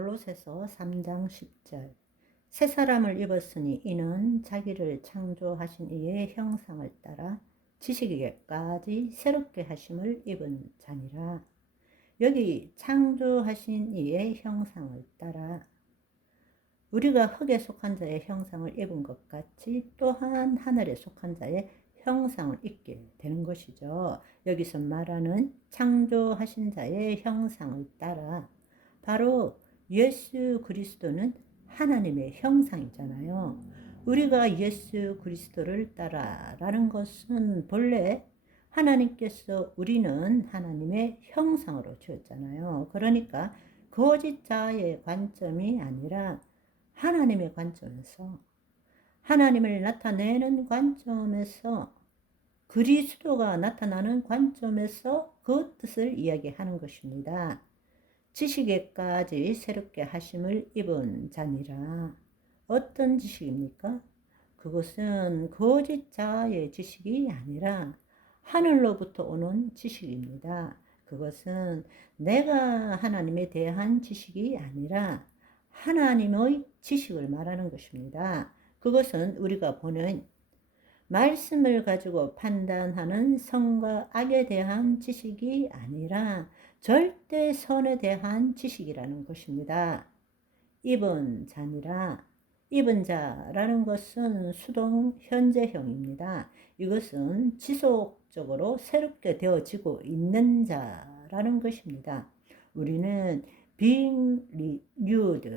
골로새서 3장 10절. 새 사람을 입었으니 이는 자기를 창조하신 이의 형상을 따라 지식에게까지 새롭게 하심을 입은 자니라. 여기 창조하신 이의 형상을 따라, 우리가 흙에 속한 자의 형상을 입은 것 같이 또한 하늘에 속한 자의 형상을 입게 되는 것이죠. 여기서 말하는 창조하신 자의 형상을 따라, 바로 예수 그리스도는 하나님의 형상이잖아요. 우리가 예수 그리스도를 따라라는 것은 본래 하나님께서 우리는 하나님의 형상으로 지었잖아요. 그러니까 거짓 자의 관점이 아니라 하나님의 관점에서, 하나님을 나타내는 관점에서, 그리스도가 나타나는 관점에서 그 뜻을 이야기하는 것입니다. 지식에까지 새롭게 하심을 입은 자니라. 어떤 지식입니까? 그것은 거짓 자의 지식이 아니라 하늘로부터 오는 지식입니다. 그것은 내가 하나님에 대한 지식이 아니라 하나님의 지식을 말하는 것입니다. 그것은 우리가 보는 말씀을 가지고 판단하는 선과 악에 대한 지식이 아니라 절대 선에 대한 지식이라는 것입니다. 입은 자니라. 입은 자라는 것은 수동 현재형입니다. 이것은 지속적으로 새롭게 되어지고 있는 자라는 것입니다. 우리는 being renewed,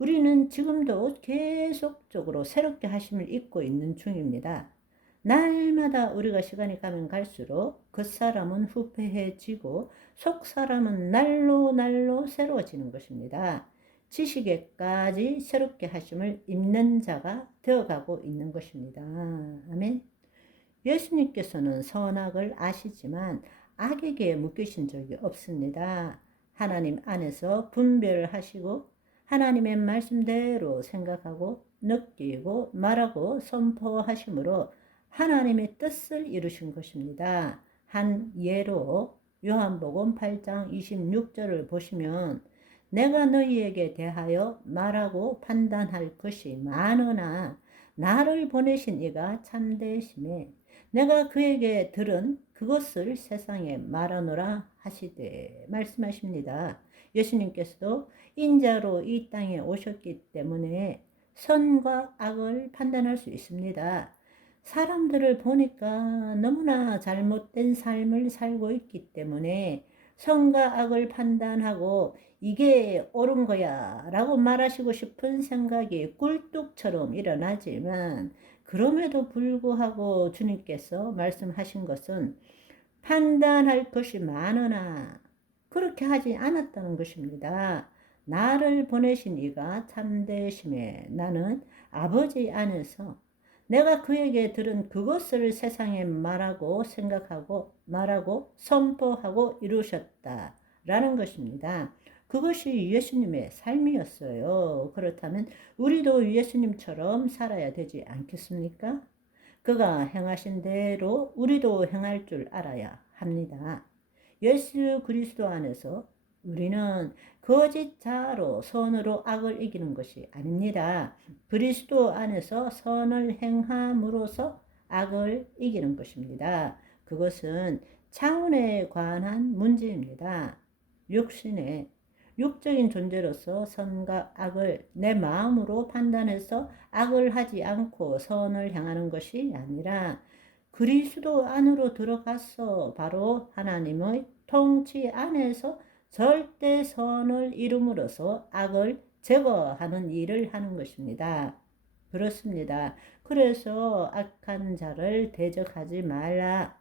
우리는 지금도 계속적으로 새롭게 하심을 입고 있는 중입니다. 날마다 우리가 시간이 가면 갈수록 겉사람은 후패해지고 속사람은 날로 새로워지는 것입니다. 지식에까지 새롭게 하심을 입는 자가 되어가고 있는 것입니다. 아멘. 예수님께서는 선악을 아시지만 악에게 묶이신 적이 없습니다. 하나님 안에서 분별하시고 하나님의 말씀대로 생각하고 느끼고 말하고 선포하심으로 하나님의 뜻을 이루신 것입니다. 한 예로 요한복음 8장 26절을 보시면, 내가 너희에게 대하여 말하고 판단할 것이 많으나 나를 보내신 이가 참되심에 내가 그에게 들은 그것을 세상에 말하노라 하시되 말씀하십니다. 예수님께서도 인자로 이 땅에 오셨기 때문에 선과 악을 판단할 수 있습니다. 사람들을 보니까 너무나 잘못된 삶을 살고 있기 때문에 선과 악을 판단하고 이게 옳은 거야 라고 말하시고 싶은 생각이 꿀뚝처럼 일어나지만, 그럼에도 불구하고 주님께서 말씀하신 것은 판단할 것이 많으나 그렇게 하지 않았다는 것입니다. 나를 보내신 이가 참되심에 나는 아버지 안에서 내가 그에게 들은 그것을 세상에 말하고 생각하고 말하고 선포하고 이루셨다라는 것입니다. 그것이 예수님의 삶이었어요. 그렇다면 우리도 예수님처럼 살아야 되지 않겠습니까? 그가 행하신 대로 우리도 행할 줄 알아야 합니다. 예수 그리스도 안에서 우리는 거짓 자로 선으로 악을 이기는 것이 아닙니다. 그리스도 안에서 선을 행함으로써 악을 이기는 것입니다. 그것은 차원에 관한 문제입니다. 육신의 육적인 존재로서 선과 악을 내 마음으로 판단해서 악을 하지 않고 선을 향하는 것이 아니라 그리스도 안으로 들어가서 바로 하나님의 통치 안에서 절대 선을 이룸으로써 악을 제거하는 일을 하는 것입니다. 그렇습니다. 그래서 악한 자를 대적하지 말라.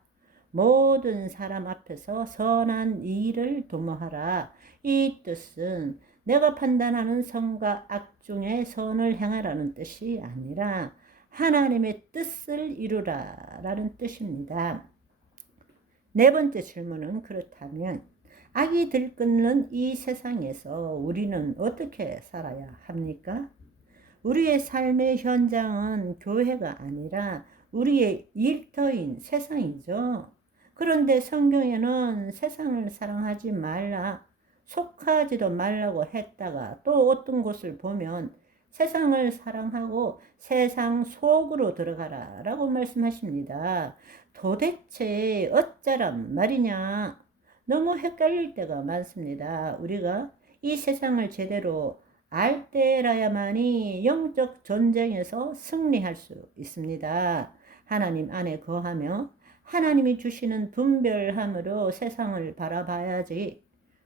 모든 사람 앞에서 선한 일을 도모하라. 이 뜻은 내가 판단하는 선과 악 중에 선을 행하라는 뜻이 아니라 하나님의 뜻을 이루라 라는 뜻입니다. 네 번째 질문은, 그렇다면 악이 들끓는 이 세상에서 우리는 어떻게 살아야 합니까? 우리의 삶의 현장은 교회가 아니라 우리의 일터인 세상이죠. 그런데 성경에는 세상을 사랑하지 말라, 속하지도 말라고 했다가 또 어떤 곳을 보면 세상을 사랑하고 세상 속으로 들어가라 라고 말씀하십니다. 도대체 어쩌란 말이냐? 너무 헷갈릴 때가 많습니다. 우리가 이 세상을 제대로 알 때라야만이 영적 전쟁에서 승리할 수 있습니다. 하나님 안에 거하며 하나님이 주시는 분별함으로 세상을 바라봐야지,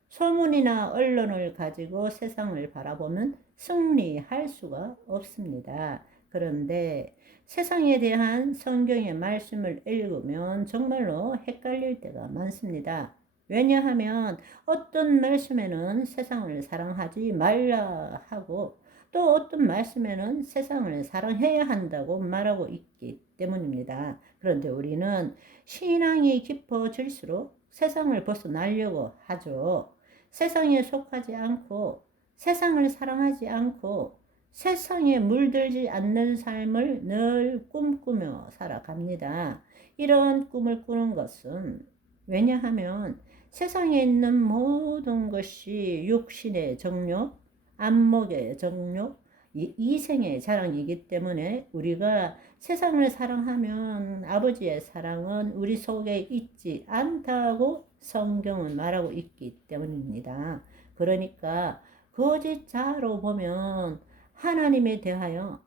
소문이나 언론을 가지고 세상을 바라보면 승리할 수가 없습니다. 그런데 세상에 대한 성경의 말씀을 읽으면 정말로 헷갈릴 때가 많습니다. 왜냐하면 어떤 말씀에는 세상을 사랑하지 말라 하고 또 어떤 말씀에는 세상을 사랑해야 한다고 말하고 있기 때문입니다. 그런데 우리는 신앙이 깊어질수록 세상을 벗어나려고 하죠. 세상에 속하지 않고 세상을 사랑하지 않고 세상에 물들지 않는 삶을 늘 꿈꾸며 살아갑니다. 이런 꿈을 꾸는 것은 왜냐하면 세상에 있는 모든 것이 육신의 정욕, 안목의 정욕, 이생의 자랑이기 때문에 우리가 세상을 사랑하면 아버지의 사랑은 우리 속에 있지 않다고 성경은 말하고 있기 때문입니다. 그러니까 거짓자로 보면 하나님에 대하여,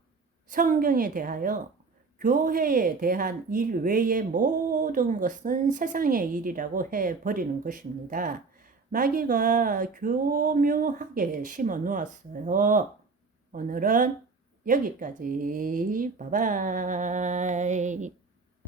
성경에 대하여, 교회에 대한 일 외의 모든 것은 세상의 일이라고 해버리는 것입니다. 마귀가 교묘하게 심어 놓았어요. 오늘은 여기까지. 바이바이.